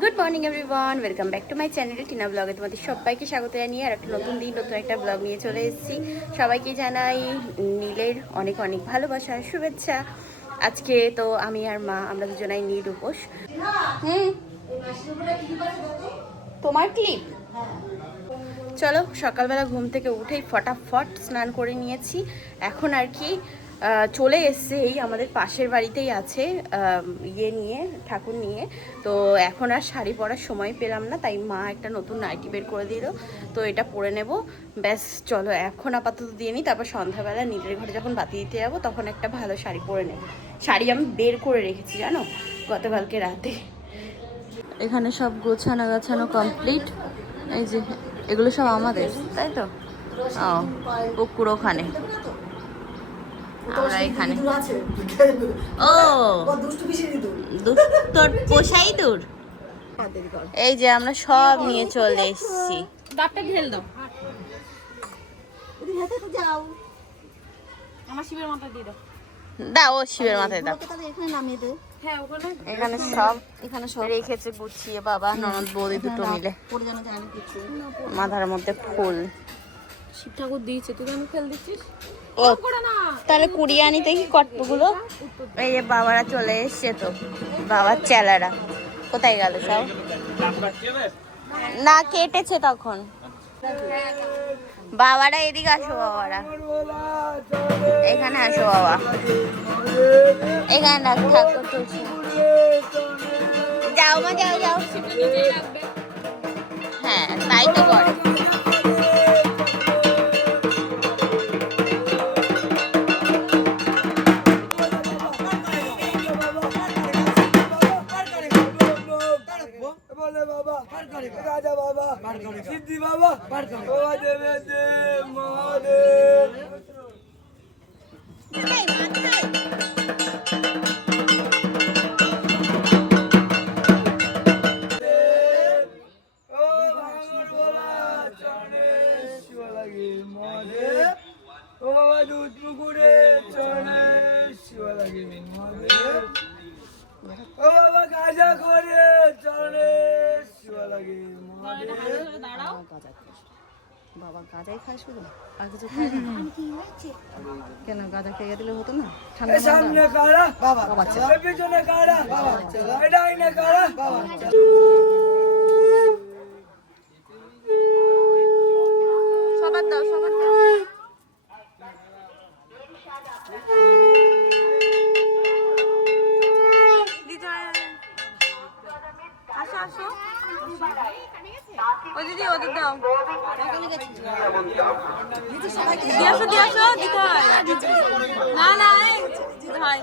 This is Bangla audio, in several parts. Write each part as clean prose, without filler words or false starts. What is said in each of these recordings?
Good morning everyone, welcome back to my channel Tina ব্লগে তোমাদের সবাইকে স্বাগত জানিয়ে আর একটা নতুন দিন নতুন একটা ব্লগ নিয়ে চলে এসেছি। সবাইকে জানাই নীলের অনেক অনেক ভালোবাসা শুভেচ্ছা। আজকে তো আমি আর মা আমরা দুজনাই নীল উপোস। তোমার ক্লিপ চলো, সকালবেলা ঘুম থেকে উঠেই ফটাফট স্নান করে নিয়েছি। এখন আর কি চলে এসছে, এই আমাদের পাশের বাড়িতেই আছে ইয়ে নিয়ে, ঠাকুর নিয়ে। তো এখন আর শাড়ি পরার সময় পেলাম না, তাই মা একটা নতুন নাইটি বের করে দিল, তো এটা পরে নেব। ব্যাস চলো এখন আপাতত দিয়ে নিই, তারপর সন্ধ্যাবেলা নীলের ঘরে যখন বাতি দিতে যাবো তখন একটা ভালো শাড়ি পরে নেব। শাড়ি আমি বের করে রেখেছি জানো, গতকালকে রাতে। এখানে সব গোছানো গাছানো কমপ্লিট। এই যে এগুলো সব আমাদের, তাই তো? ও কুকুর ওখানে, আমরা এখানে। ও তোর পোষাই দূর। এই যে আমরা সব নিয়ে চলে এসেছি। দাও, ও শিবের মাথায় দাও। এখানে সব রেখেছে গুছিয়ে বাবা ননদ বৌদি দুটো মিলে। মাথার মধ্যে ফুল শিব ঠাকুর দিয়েছে, তুই কেন ফেল দিচ্ছিস? ও তাহলে কুড়িয়ে আনি দেখি কটগুলো। এই যে বাবারা চলে এসছে, তো বাবার চেলারা কোথায় গেল সব? না কেটেছে তখন। বাবারা এদিকে আসো, বাবারা এখানে আসো, বাবা এখানে ঠাকুর তুলছি। যাও মা, যাও যাও। হ্যাঁ তাই তো করে। সিদ্ধি বাবা মহাদেব। ও বাবা দুধ পুকুরে চলে শিবা লাগে মহাদেব। ও বাবা গাঁজা করে চলে শিবা লাগে মহাদেব। বাবা গাঁজাই খায় শুধু, আর কিছু খায় না? কেন গাঁজা খেয়ে দিলে হতো না? ঠান্ডা সামনে কারা বাবা, পেছনে কারা বাবা, ডাইনে কারা বাবা। সবার দাও, সবার দাও। আসো আসো, ও দিদি ওদের দাও। দিয়ে আসো দিয়ে আসো, দিতে হয় না না দিতে হয়।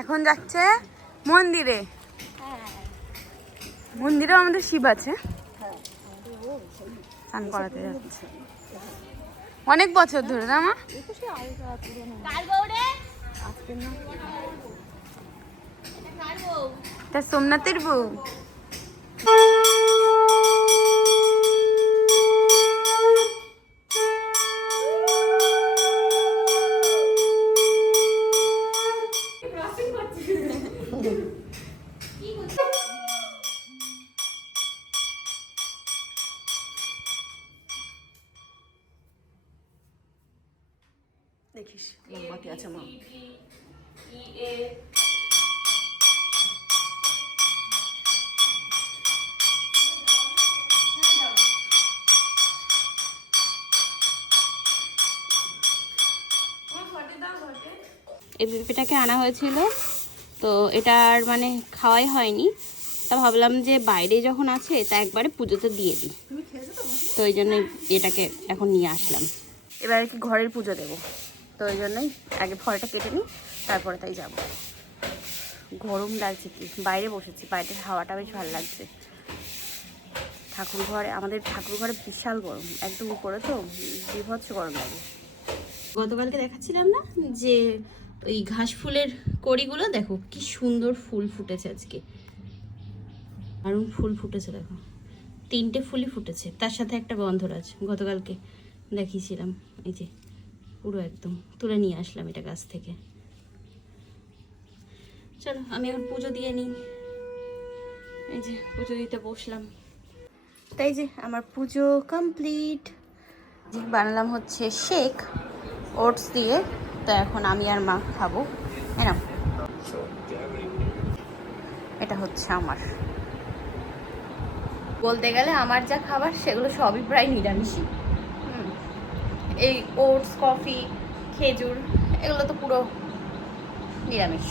এখন যাচ্ছে মন্দিরে। মন্দিরেও আমাদের শিব আছে, স্নান করাতে যাচ্ছে অনেক বছর ধরে না মা? তা সোমনাথের বউ। দেখিস মোমবাতি আছে মা। এই পেঁপেটাকে আনা হয়েছিল, তো এটার মানে খাওয়াই হয়নি, তা ভাবলাম যে বাইরে যখন আছে তা একবারে পুজোতে দিয়ে দিই, তো ওই জন্য এটাকে এখন নিয়ে আসলাম। এবার কি ঘরের পুজো দেবো, তো ওই জন্যই আগে ফলটা কেটে নিই, তারপরে তাই যাব। গরম লাগছে কি, বাইরে বসেছি, বাইরের হাওয়াটা বেশ ভালো লাগছে। ঠাকুর ঘরে, আমাদের ঠাকুর ঘরে বিশাল গরম, একদম উপরে তো বিভৎস গরম লাগে। গতকালকে দেখাচ্ছিলাম না যে ওই ঘাস ফুলের কড়িগুলো, দেখো কি সুন্দর ফুল ফুটেছে আজকে, দারুণ ফুল ফুটেছে দেখো। 3টে ফুলই ফুটেছে, তার সাথে একটা গন্ধরাজ গতকালকে দেখিয়েছিলাম, এই যে পুরো একদম তুলে নিয়ে আসলাম এটা গাছ থেকে। চলো আমি এখন পুজো দিয়ে নিই। এই যে পুজো দিতে বসলাম। তাই যে আমার পুজো কমপ্লিট। বানালাম হচ্ছে শেক ওটস দিয়ে, তো এখন আমি আর মা খাবো। এনাম, এটা হচ্ছে আমার, বলতে গেলে আমার যা খাবার সেগুলো সবই প্রায় নিরামিষই। এই ওটস, কফি, খেজুর এগুলো তো পুরো নিরামিষ।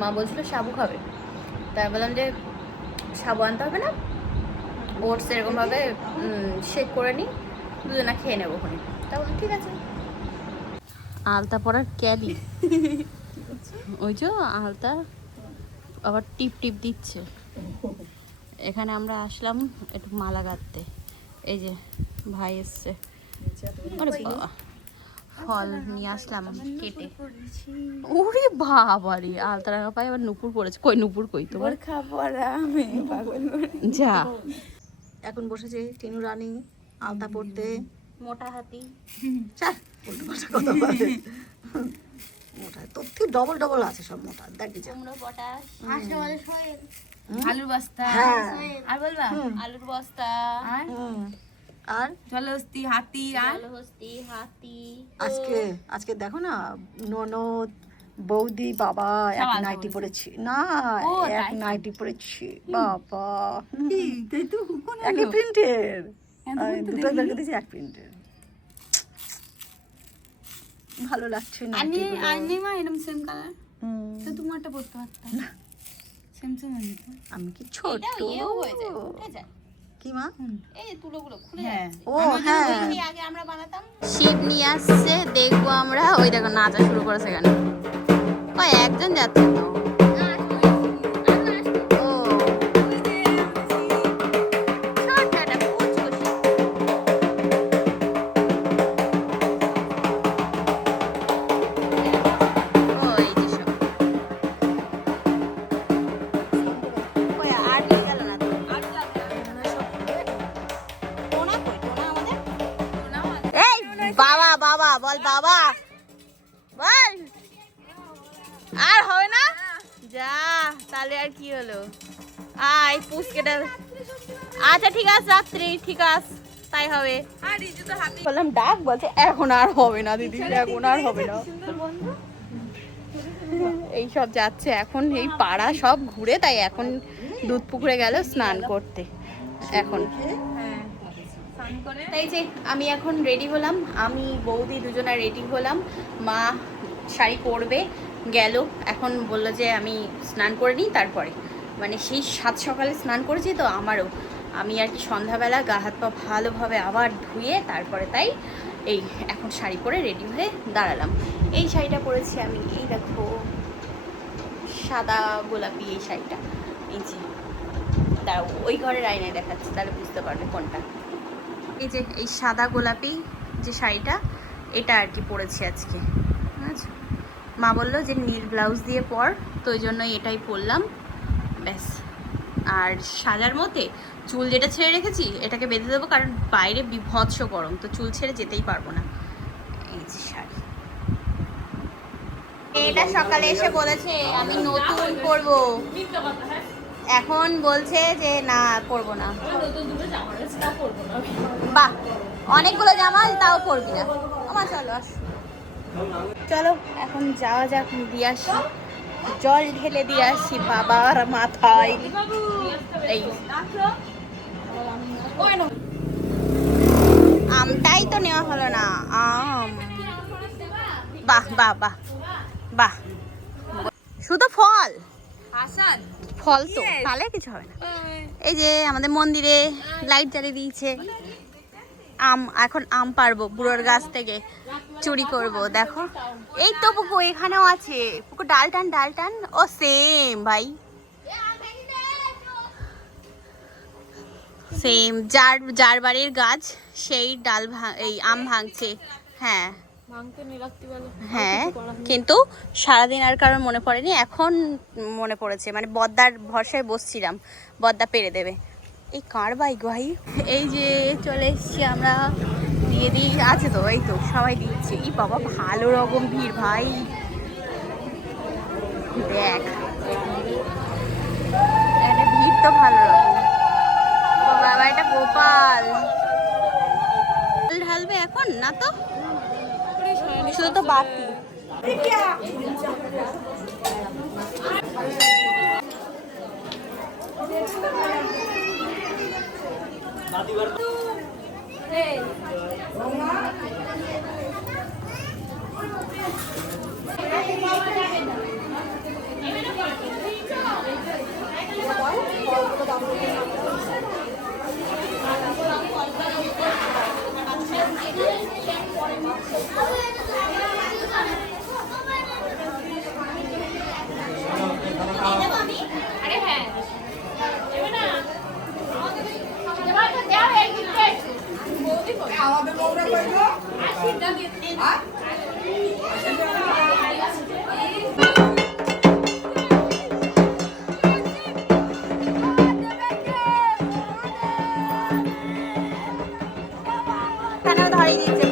মা বলছিল সাবু খাবে, তাই বললাম যে সাবু আনতে হবে না, ওটস এরকমভাবে শেক করে নিই, দুজনা খেয়ে নেবো ওখানে। তা বললাম ঠিক আছে। আলতা পরার ক্যালি, ওই যে আলতা আবার টিপ টিপ দিচ্ছে। এখানে আমরা আসলাম একটু মালা গাঁথতে। এই যে ভাই এসছে, আরে বাবা, ফল নিয়ে আসলাম কেটে। ওরে বাবারে, আলতা রাঙা পায়ে আবার নুপুর পড়েছে। কই নুপুর কই তোমার? যা, এখন বসেছে টিনু রানী আলতা পড়তে। মোটা হাতি। চা কথা বলে মোটা, তোর থেকে ডবল ডবল আছে সব মোটা। দেখি যা কুমড়ো পটাশ, আলুর বস্তা, হ্যাঁ আর বলবা আলুর বস্তা, আর আর জলহস্তি, হাতি, আর জলহস্তি, হাতি। আজকে দেখো না, ননদ বৌদি বাবা এক আলতা নাইটি পরেছি না, ও, এক তাই? নাইটি পরেছি বাবা, তাই তো একই প্রিন্টের, দুটো লেগে দিয়েছি এক প্রিন্টের। ভালো লাগছে না আনি আনি মা এরকম সেম কালার, তো তোমারটা পড়তে পারতাম সেম সেম আনি তো। আমি কি ছোট এটাও ইয়েও হয়ে যায়, উঠে যায়। কি মা? এই যে তুলোগুলো খুলে হ্যাঁ যাচ্ছে। ও হ্যাঁ, সেই আগে আমরা বানাতাম। শিব নিয়ে আসছে, দেখবো আমরা। ওই দেখো নাচা শুরু করেছে এখানে। কয় একজন যাচ্ছে তো। ও ছোট একটা কুচকুচি। ওই যে সব। কই আর নিয়ে গেল না তো? টোনা কই? টোনা আমাদের? এই বাবা বাবা বল, বাবা বল। আর হবে না? যা, তাহলে আর কি হলো? আয় পুচকেটা। আচ্ছা ঠিক আছে, রাত্রি ঠিক আছে, তাই হবে। বললাম ডাক, বলছে এখন আর হবে না দিদি, এখন আর হবে না। এই সব যাচ্ছে এখন, এই পাড়া সব ঘুরে, তাই এখন দুধ পুকুরে গেল স্নান করতে এখন। তাই যে আমি এখন রেডি হলাম, আমি বৌদি দুজনা রেডি হলাম। মা শাড়ি পরবে গেল, এখন বললো যে আমি স্নান করে নিই তারপরে, মানে সেই সাত সকালে স্নান করেছি তো আমারও, আমি আর কি সন্ধ্যাবেলা গা হাত পা ভালোভাবে আবার ধুয়ে তারপরে, তাই এই এখন শাড়ি পরে রেডি হয়ে দাঁড়ালাম। এই শাড়িটা পরেছি আমি, এই দেখো সাদা গোলাপি এই শাড়িটা। এই যে দাঁড়াও, ওই ঘরের আয়নায় দেখাচ্ছি, তাহলে বুঝতে পারবে কোনটা। এই যে এই সাদা গোলাপি যে শাড়িটা, এটা আর কি পরেছি আজকে। আচ্ছা, মা বললো যে নীল ব্লাউজ দিয়ে পর, তো ওই জন্য এটাই পরলাম ব্যাস। আর সাজার মতে চুল যেটা ছেড়ে রেখেছি এটাকে বেঁধে দেবো, কারণ বাইরে বিভৎস গরম, তো চুল ছেড়ে যেতেই পারবো না। এই যে শাড়ি, এটা সকালে এসে বলেছে আমি নতুন পরবো, এখন বলছে যে না পরবো না। বাহ, অনেকগুলো জামা তাও পরবি না আমার। চলো আস, চলো এখন যাওয়া যাক, দিয়ে আসি, জল ঢেলে দিয়ে আসি বাবার মাথায়। এই আমটাই তো নেওয়া হলো না, আম। বাহ বাহ বাহ বাহ, শুধু ফল, ফল তো তাহলে কিছু হবে না। এই যে আমাদের মন্দিরে লাইট জ্বালিয়ে দিয়েছে, আম, এখন আম পারবো বুড়োর গাছ থেকে, চুরি করব। দেখো এই তো পুকু, এখানেও আছে পুকু, ডাল টান ডাল টান। ও সেম ভাই, সেম, যার যার বাড়ির গাছ সেই ডাল এই আম ভাঙছে। হ্যাঁ হ্যাঁ, কিন্তু সারাদিন আর কারোর মনে পড়েনি, এখন মনে পড়েছে, মানে বদ্দার ভরসায় বসছিলাম, বদ্দা পেরে দেবে। এই কার বাইক ভাই? এই যে চলে এসছি আমরা, দিয়ে দিয়ে আছে তো, এই তো সবাই দিচ্ছে। ই বাবা ভালো রকম ভিড় ভাই, দেখ এখানে ভিড় তো ভালো রকম। ও বাবা এটা গোপাল ঢালবে এখন না তো, শুধু তো বাতি। এখানেও ধরিয়ে দিচ্ছে,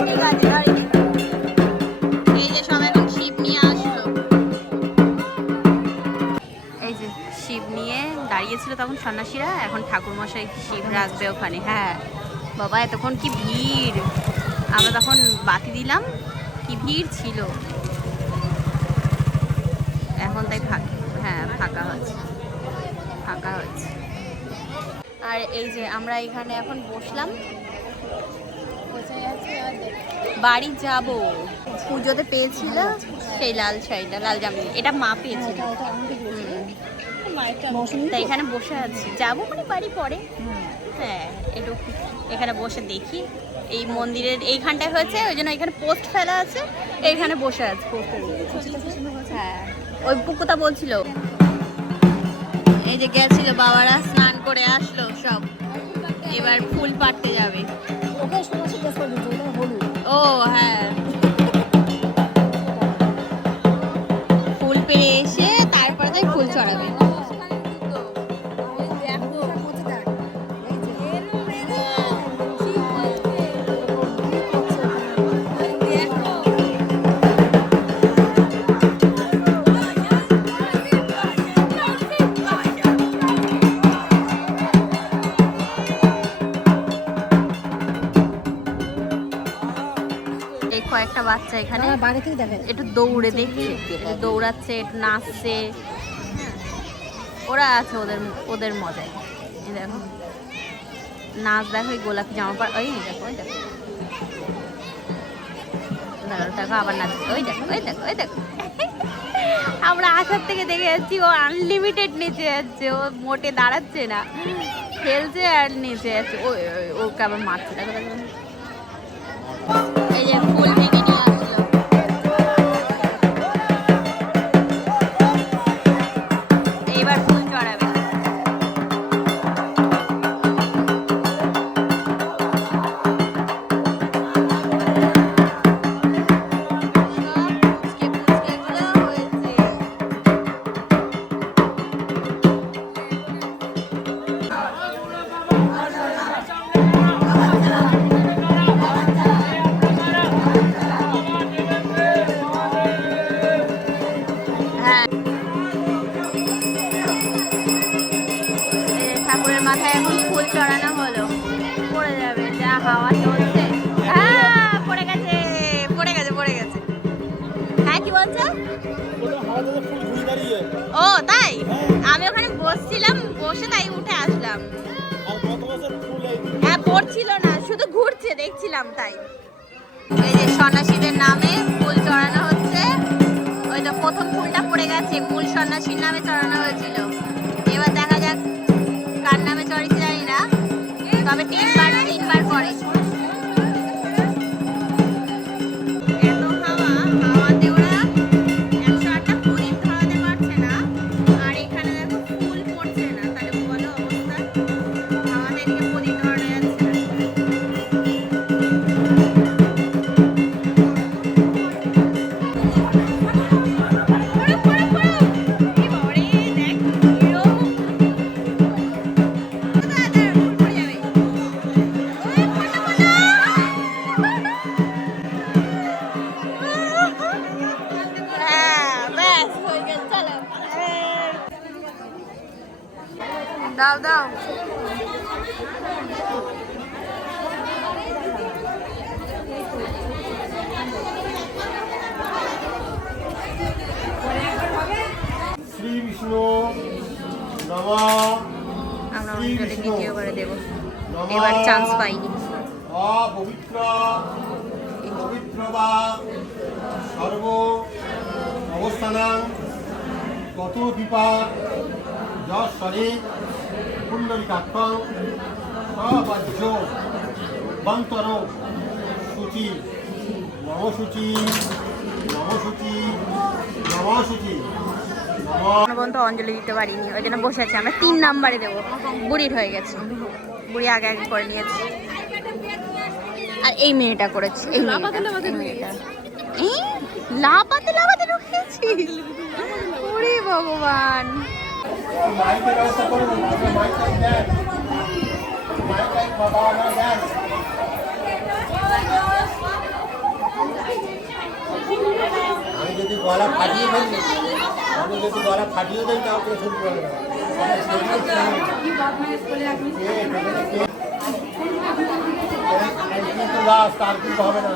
ঠিক আছে ধরিয়ে দিচ্ছে। এই যে সব এখন শিব নিয়ে আসলো, এই যে শিব নিয়ে দাঁড়িয়েছিল তখন সন্ন্যাসীরা, এখন ঠাকুরমশাই শিব রাখবে ওখানে। হ্যাঁ বাবা এতক্ষণ কি ভিড়, আমরা তখন বাতি দিলাম কি ভিড় ছিল, এখন তাই ফাঁকা। হ্যাঁ ফাঁকা হচ্ছে, ফাঁকা হচ্ছে। আর এই যে আমরা এখানে এখন বসলাম, বাড়ি যাব। পুজোতে পেয়েছিল সেই লাল শাড়িটা, লাল জামদানি, এটা মা পেয়েছিল। তাই এখানে বসে আছি, যাবো মানে বাড়ি পরে। হ্যাঁ একটু এখানে বসে দেখি, এই মন্দিরের এইখানটায় হয়েছে ওই জন্য এখানে পোস্ট ফেলা আছে, এইখানে বসে আছে। হ্যাঁ ওই পুকুটা বলছিল, এই যে গেছিল বাবারা, স্নান করে আসলো সব, এবার ফুল পাড়তে যাবে। ও হ্যাঁ ফুল পেয়ে এসে তারপরে তাই ফুল চড়াবে। কয়েকটা বাচ্চা এখানে একটু দৌড়ে দেখছে, একটু দৌড়াচ্ছে, একটু নাচছে, ওরা আছে ওদের ওদের মজায়। এই দেখো নাচ, দেখো এই গোলাপি জামা পর, ওই দেখো ওই দেখো, দেখো আবার নাচছে, ওই দেখো ওই দেখো ওই দেখো। আমরা আসার থেকে দেখে যাচ্ছি ও আনলিমিটেড নেচে যাচ্ছে, ও মোটে দাঁড়াচ্ছে না, খেলছে আর নেচে যাচ্ছে। ওকে আবার মারছে, দেখো দেখো। এই যে ফুল ভেঙে নিয়ে আসলো, এইবার ফুল চড়াবে। মাথায় এখন ফুল চড়ানো হলো, পড়ে যাবে, যা হাওয়া চলছে। হ্যাঁ পড়ে গেছে পড়ে গেছে পড়ে গেছে। হ্যাঁ কি বলছো? ও তাই, আমি ওখানে বসছিলাম, বসে তাই উঠে আসলাম। হ্যাঁ পড়ছিল না, শুধু ঘুরছে দেখছিলাম তাই। এই যে সন্ন্যাসীদের নামে ফুল চড়ানো হচ্ছে, ওই তো প্রথম ফুলটা পড়ে গেছে, মূল সন্ন্যাসীর নামে চড়ানো হয়েছিল। এবার দেখা যাক কার নামে চড়িয়েছে জানি না, তবে তিনবার পরে। এত হাওয়া, হাওয়াতে ওরা 108টা প্রদীপ ধরাতে পারছে না, আর এখানে দেখো ফুল পড়ছে না, তাহলে বলো অবস্থা, হাওয়াতে এদিকে প্রদীপ ধরানো যাচ্ছে না। দাও দাও। শ্রী বিষ্ণু নমঃ। আমরা অঞ্জলি ভিডিও করে দেবো, এবার চান্স পাইনি। অপবিত্র পবিত্র বা সর্ব অবস্থানাং কত পিপা যশ শরী কুণ্ডলিকাক্ষং সবাহ্য বন্তর শুচি নমশুচি নমশুচি নমশুচি নম। পর্যন্ত অঞ্জলি দিতে পারিনি, ওই জন্য বসে আছি। আমরা 3 নাম্বারে দেবো, বুড়ির হয়ে গেছে, বুড়ি আগে আগে করে নিয়েছে। আর এই মেয়েটা করেছে, এই মেয়েটা এই লাপাতে লাপাতে ঢুকেছি। ওরে ভগবান, মাইকের ব্যবস্থা করুন, মাইক দেন, মাইক বাবা আমার দেন। আমি যদি গলা ফাটিয়ে ফেলি, আমি যদি গলা ফাটিয়ে দিই তাও কেউ শুনতে পারবে না। কিন্তু লাস্ট তার কিন্তু হবে না।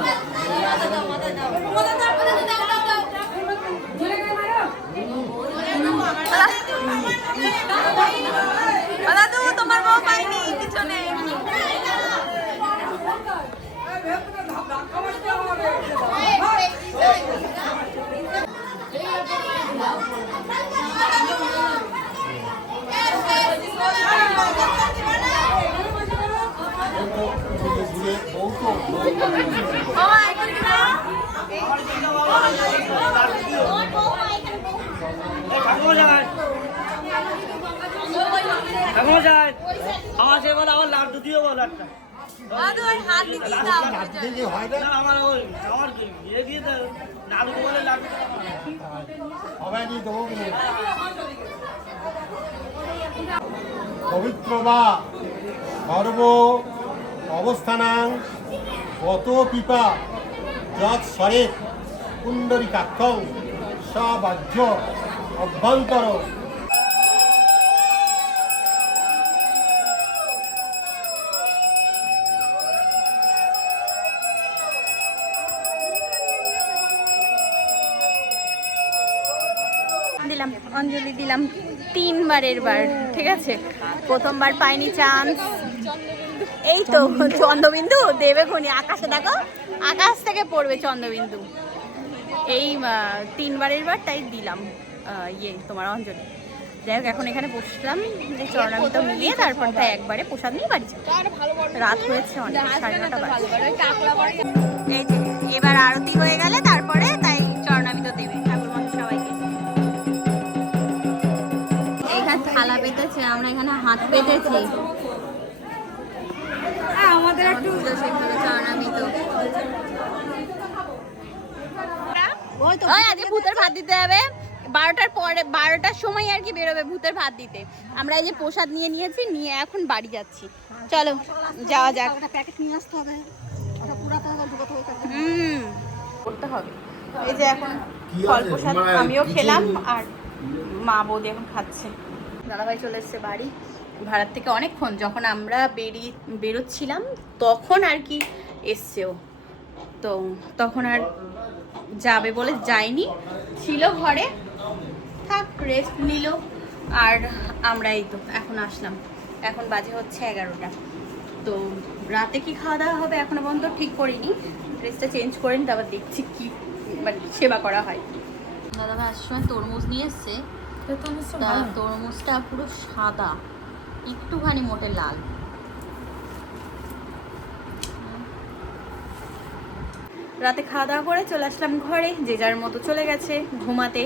দাদু তোমার বউ পাইনি পিছনে। আমার সে বলে আমার লাড্ডু দিয়ে বল একটা আমার ওই আমার ইয়ে দিয়ে লাড্ডু বলে লাড্ডু সবাই দিয়ে দেবো কি পবিত্র বা সর্ব অবস্থানাং গত পিপা যৎ স্বরে কুণ্ডলিকাক্ষং সবাহ্য অভ্যন্তর। দিলাম অঞ্জলি দিলাম 3 বারের বার, ঠিক আছে। প্রথমবার পাইনি চান্স, এই তো চন্দ্রবিন্দু দেবে খনি, আকাশে দেখো আকাশ থেকে পড়বে চন্দ্রবিন্দু। এই 3 বারের বার তাই দিলাম ইয়ে তোমার অঞ্জলি। যাই হোক, এখন এখানে বসলাম, চরণামৃত মিলিয়ে তারপর তাই একবারে প্রসাদ নিয়ে বাড়ি যাবো। রাত হয়েছে অনেক, 9:30 বাজে। এই যে এবার আরতি হয়ে গেলে তারপরে তাই চরণামৃত দেবে ঠাকুর মশাই সবাইকে। এখানে থালা পেতেছে, আমরা এখানে হাত পেতেছি। আমাদের একটু চরণামৃত। ওই আজকে ভূতের ভাত দিতে হবে 12টার পরে, 12টার সময় আর কি বেরোবে ভূতের ভাত দিতে। আমরা এই যে প্রসাদ নিয়ে নিয়েছি, নিয়ে এখন বাড়ি যাচ্ছি। চলো যাওয়া যাক। প্যাকেট নিয়ে আসতে হবে, ওটা পুরাতে হবে, ঢুকাতে হবে। করতে হবে। এই যে এখন ফল প্রসাদ আমিও খেলাম আর মা বৌদি এখন খাচ্ছে। দাদাভাই চলে এসছে বাড়ি ভাড়ার থেকে অনেকক্ষণ, যখন আমরা বেরোচ্ছিলাম তখন আর কি এসছেও। তো তখন আর যাবে বলে যায়নি, ছিল ঘরে, থাক রেস্ট নিল। আর আমরা এই তো এখন আসলাম, এখন বাজে হচ্ছে 11টা। তো রাতে কি খাওয়া দাওয়া হবে এখনো পর্যন্ত ঠিক করিনি, ড্রেসটা চেঞ্জ করিনি, তারপর দেখছি কি মানে সেবা করা হয়। দাদাভাই আসার সময় তরমুজ নিয়ে এসছে, তরমুজটা পুরো সাদা, একটুখানি মোটে লাল। রাতে খাওয়া দাওয়া করে চলে আসলাম ঘরে, যে যার মতো চলে গেছে ঘুমাতে।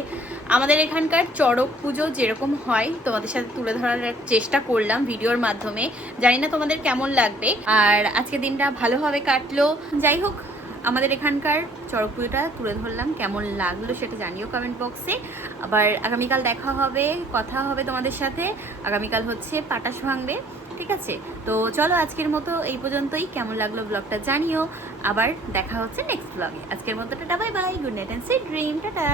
আমাদের এখানকার চড়ক পুজো যেরকম হয় তোমাদের সাথে তুলে ধরার চেষ্টা করলাম ভিডিওর মাধ্যমে, জানি না তোমাদের কেমন লাগবে। আর আজকে দিনটা ভালোভাবে কাটলো। যাই হোক, আমাদের এখানকার চড়ক পুজোটা তুলে ধরলাম, কেমন লাগলো সেটা জানিও কমেন্ট বক্সে। আবার আগামীকাল দেখা হবে, কথা হবে তোমাদের সাথে। আগামীকাল হচ্ছে পাটাশ ভাঙবে, ঠিক আছে। তো চলো আজকের মতো এই পর্যন্তই। কেমন লাগলো ব্লগটা জানিও, আবার দেখা হচ্ছে নেক্সট ব্লগে। আজকের মতো tata, bye bye, good night and sweet dream, tata.